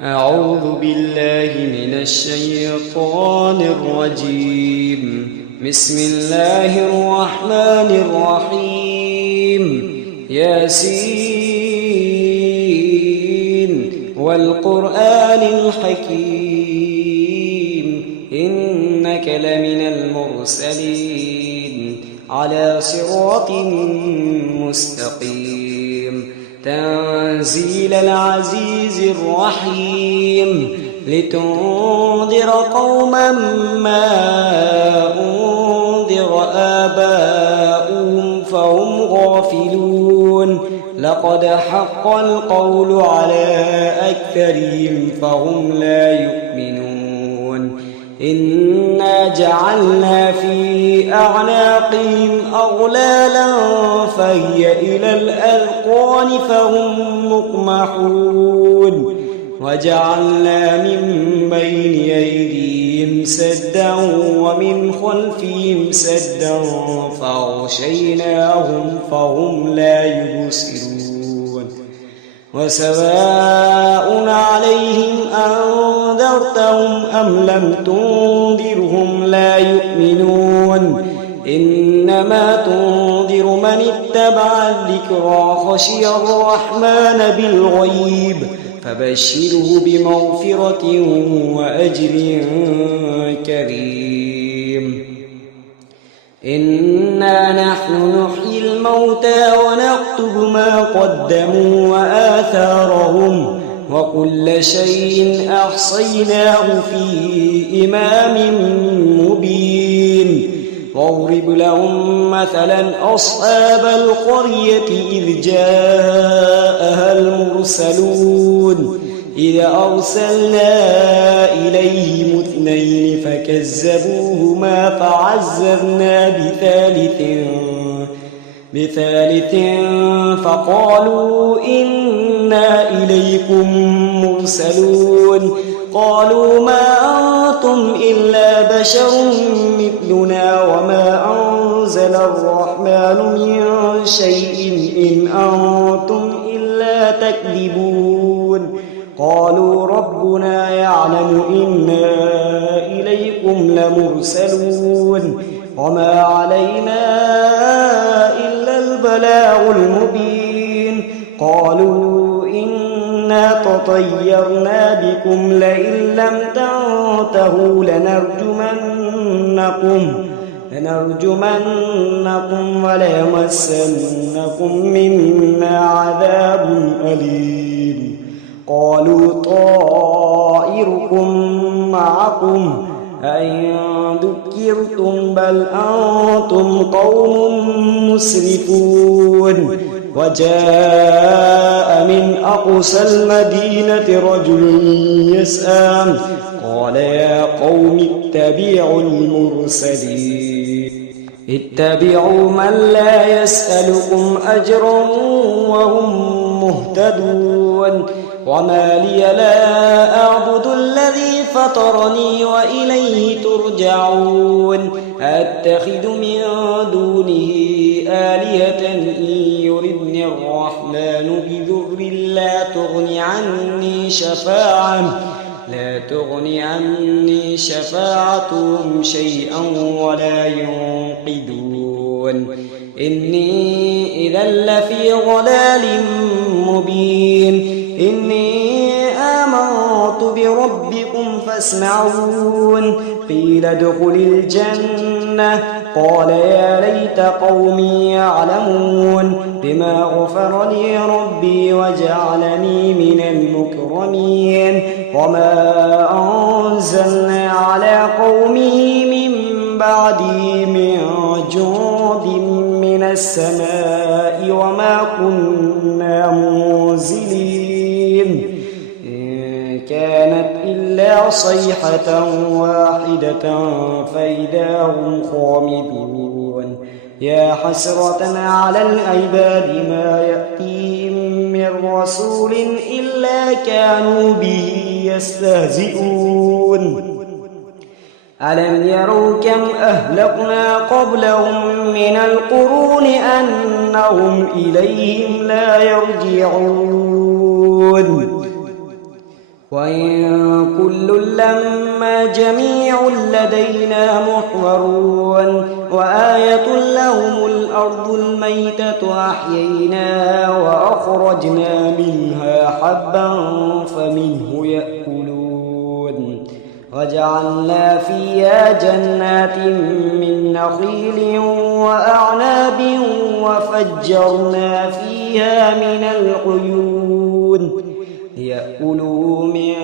أعوذ بالله من الشيطان الرجيم. بسم الله الرحمن الرحيم. ياسين والقرآن الحكيم إنك لمن المرسلين على صراط مستقيم تنزيل العزيز الرحيم لتنذر قوما ما أنذر آباؤهم فهم غافلون لقد حق القول على أكثرهم فهم لا يؤمنون إنا جعلنا في أعناقهم أغلالا فهي إلى الأذقان فهم مقمحون وجعلنا من بين أيديهم سدا ومن خلفهم سدا فأغشيناهم فهم لا يبصرون وسواء عليهم أنذرتهم أم لم تنذرهم لا يؤمنون إنما تنذر من اتبع الذكرى خشي الرحمن بالغيب فبشره بمغفرة وأجر كريم إنا نحن نحيي الموتى ونكتب ما قدموا وآثارهم وكل شيء أحصيناه في إمام مبين واضرب لهم مثلا أصحاب القرية إذ جاءها المرسلون إذ أرسلنا إليهم اثنين فكذبوهما فعززنا بثالث فقالوا إنا إليكم مرسلون قالوا ما أنتم إلا بشر مثلنا وما أنزل الرحمن من شيء إن أنتم إلا تكذبون قالوا ربنا يعلم إنا إليكم لمرسلون وما علينا إلا البلاغ المبين قالوا إنا تطيرنا بكم لئن لم تنتهوا لنرجمنكم وليمسنكم منا عذاب أليم قالوا طائركم معكم أئن ذكرتم بل أنتم قوم مسرفون وجاء من أقصى المدينة رجل يسعى قال يا قوم اتبعوا المرسلين اتبعوا من لا يسألكم أجرا وهم مهتدون وما لي لا أعبد الذي فطرني وإليه ترجعون أتخذ من دونه آلهة إن يردني الرحمن بضر لا تغني عني شفاعتهم شيئا ولا ينقذون إني إذا لفي ضلال مبين إني آمنت بربكم فاسمعون قيل ادخل الجنة قال يا ليت قومي يعلمون بما غفر لي ربي وجعلني من المكرمين وما أنزلنا على قومه من بعده من جند من السماء وما كنا منزلين إن كانت إلا صيحة واحدة فإذا هم خامدون يا حسرة على العباد ما يأتيهم من رسول إلا كانوا به يستهزئون ألم يروا كم أهلكنا قبلهم من القرون أنهم إليهم لا يرجعون وإن كل لما جميع لدينا محضرون وآية لهم الأرض الميتة أحييناها وأخرجنا منها حبا فمنه يأكلون وجعلنا فيها جنات من نخيل وأعناب وفجرنا فيها من العيون ليأكلوا من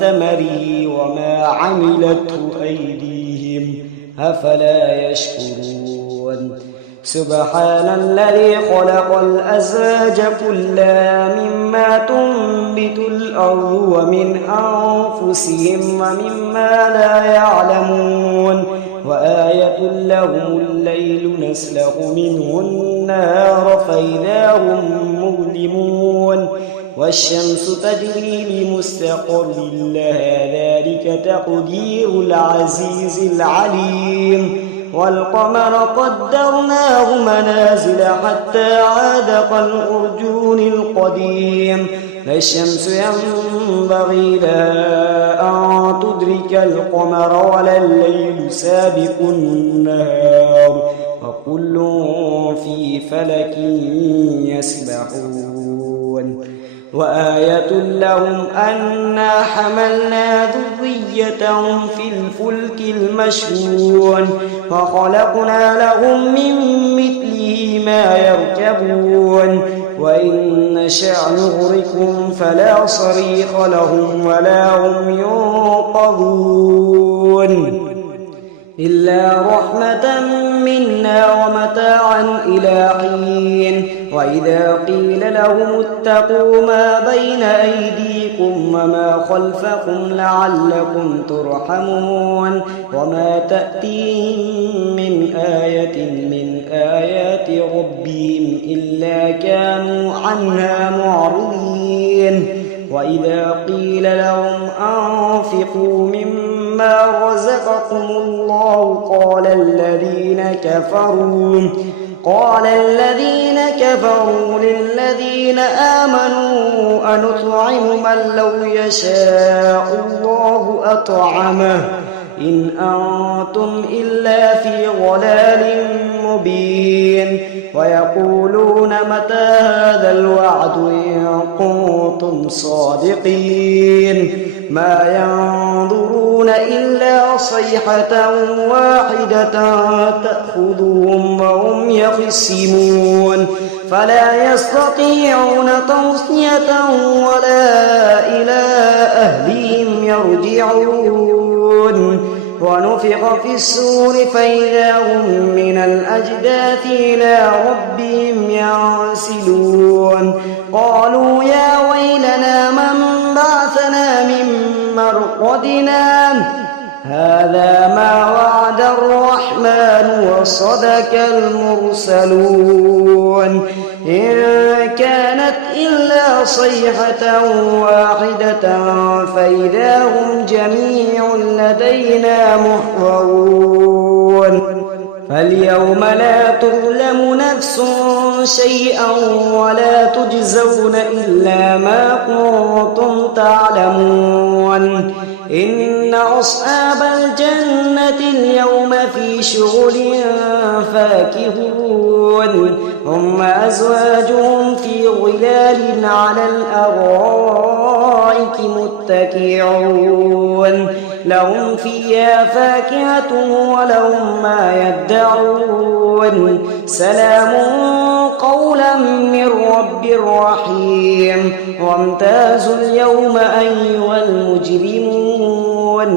ثمره وما عملته أيديهم أفلا يشكرون سبحان الذي خلق الأزواج كلها مما تنبت الأرض ومن أنفسهم ومما لا يعلمون وآية لهم الليل نسلخ منه النهار فإذا هم مظلمون والشمس تجري لمستقر لها ذلك تقدير العزيز العليم والقمر قدرناه منازل حتى عاد كالعرجون القديم لا الشمس ينبغي لها أن تدرك القمر ولا الليل سابق النهار وكل في فلك يسبحون وآية لهم أنا حملنا ذريتهم في الفلك المشحون وخلقنا لهم من مثله ما يركبون وإن نشأ نغرقهم فلا صريخ لهم ولا هم ينقذون إلا رحمة منا ومتاعا إلى حين وإذا قيل لهم اتقوا ما بين أيديكم وما خلفكم لعلكم ترحمون وما تأتيهم من آية من آيات ربهم إلا كانوا عنها معرضين وإذا قيل لهم أنفقوا مما رزقكم الله قال الذين كفروا للذين آمنوا أنطعم من لو يشاء الله أطعمه إن أنتم إلا في ضلال مبين ويقولون متى هذا الوعد إن كنتم صادقين ما ينظرون إلا صيحة واحدة تأخذهم وهم يخصمون فلا يستطيعون توصية ولا إلى أهلهم يرجعون ونفخ في الصور فإذا هم من الأجداث إلى ربهم ينسلون قالوا يا ويلنا من بعثنا من مرقدنا هذا ما وعد الرحمن وصدق المرسلون إن كانت إلا صيحة واحدة فإذا هم جميع لدينا محضرون فاليوم لا تظلم نفس شيئا ولا تجزون إلا ما كنتم تعلمون إن أصحاب الجنة اليوم في شغل فاكهون هم أزواجهم في ظلال على الأرائك متكئون لهم فيها فاكهة ولهم ما يدعون سلام قولا من رب رحيم وامتازوا اليوم أيها المجرمون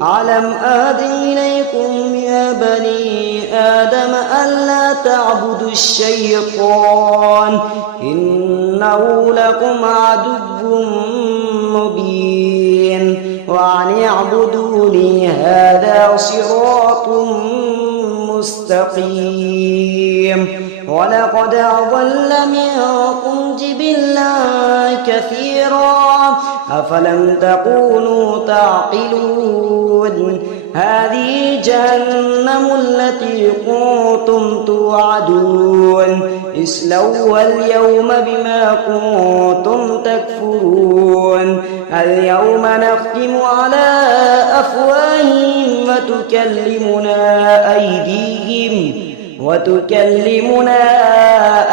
ألم أعهد إليكم يا بني آدم ألا تعبدوا الشيطان إنه لكم عدو مبين وأن اعبدوني هذا صراط مستقيم ولقد أضل منكم جبلا كثيرا أفلم تكونوا تعقلون هذه جهنم التي كنتم توعدون اصلوها اليوم بما كنتم تكفرون اليوم نختم على أفواههم وتكلمنا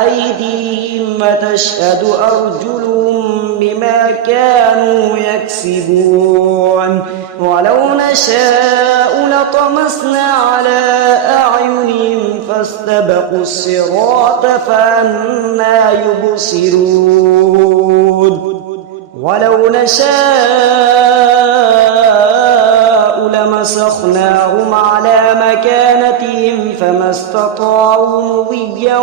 أيديهم وتشهد أرجلهم بما كانوا يكسبون ولو نشاء لطمسنا على أعينهم فاستبقوا الصراط فأنى يبصرون ولو نشاء لمسخناهم على مكانتهم فما استطاعوا مضيا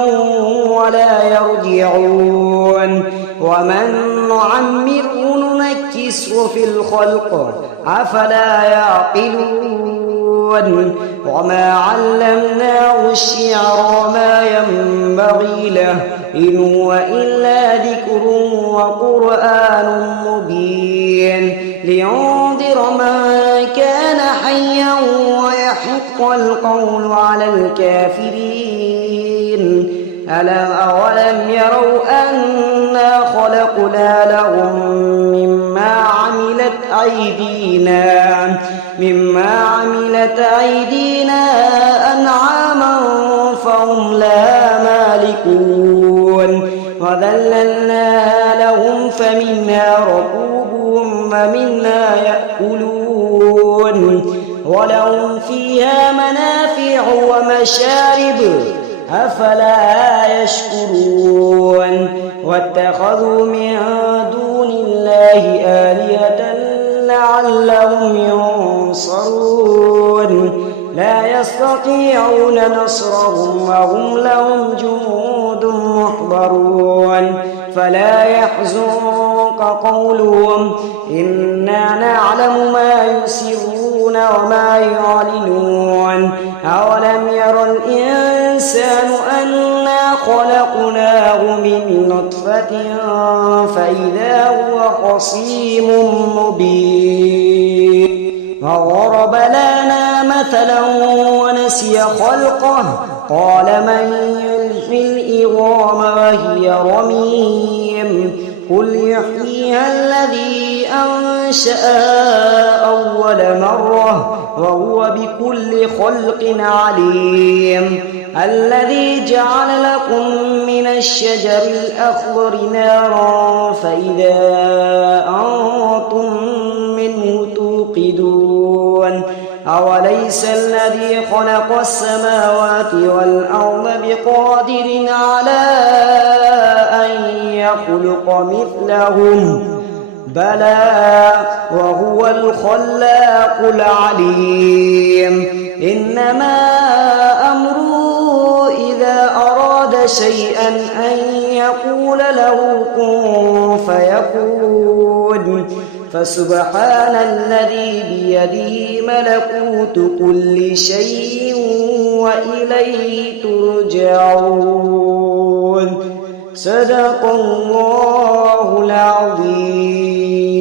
ولا يرجعون ومن نعمره ننكسه في الخلق أفلا يعقلون وما علمناه الشعر وما ينبغي له إن هو إلا ذكر وقرآن مبين لينذر من كان حيا ويحق القول على الكافرين أولم يروا أنا خلقنا لهم مما عملت أيدينا أنعاما فهم لها مالكون وذللناها لهم فمنها ركوبهم ومنها يأكلون ولهم فيها منافع ومشارب أفلا يشكرون واتخذوا من دون الله آلهة لعلهم ينصرون لا يستطيعون نصرهم وهم لهم جنود محضرون فلا يحزنك قولهم إنا نعلم ما يسرون وما يعلنون أولم ير الإنسان أنا خلقناه من نطفة فإذا هو خصيم مبين وضرب لنا مثلا ونسي خلقه قال من يحيي العظام وهي رميم قل يحييها الذي أنشأها أول مرة وهو بكل خلق عليم الذي جعل لكم من الشجر الأخضر نارا فإذا أنتم منه توقدون أوليس الذي خلق السماوات والأرض بقادر على أن يخلق مثلهم بلى وهو الخلاق العليم إنما أمره إذا أراد شيئا أن يقول له كن فيكون فسبحان الذي بيده ملكوت كل شيء وإليه ترجعون صدق الله العظيم.